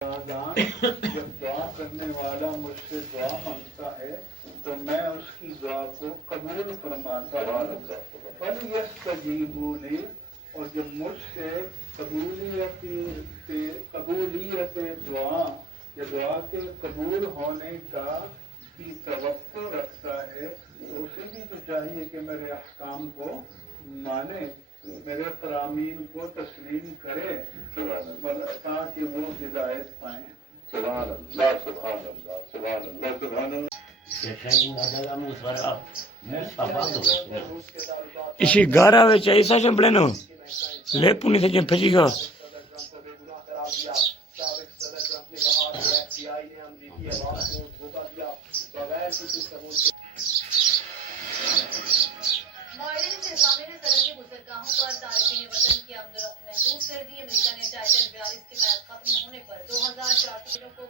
جب دعا کرنے والا مجھ سے دعا مانگتا ہے تو میں اس کی دعا کو قبول فرماتا ہوں. فَلْيَسْتَجِيبُوا لِي، اور جب مجھ سے قبولیت دعا یا دعا کے قبول ہونے کی توقع رکھتا ہے تو اسے بھی تو چاہیے کہ میرے احکام کو مانے، میرے فرامین کو تسلیم کرے تاکہ وہ ہدایت پائیں. سبحان اللہ سبحان اللہ سبحان اللہ سبحان اللہ. اسی گارا وچ ایسا چمپڑے نو لے پونی سے جن پھجی گا. ماہرین انتظامیہ نے سرحدی گزرگاہوں پر تارکین وطن کی آمد و رفت محدود کر دی. امریکہ نے ٹائٹل 42 کی میعاد ختم ہونے پر 2400 دنوں کو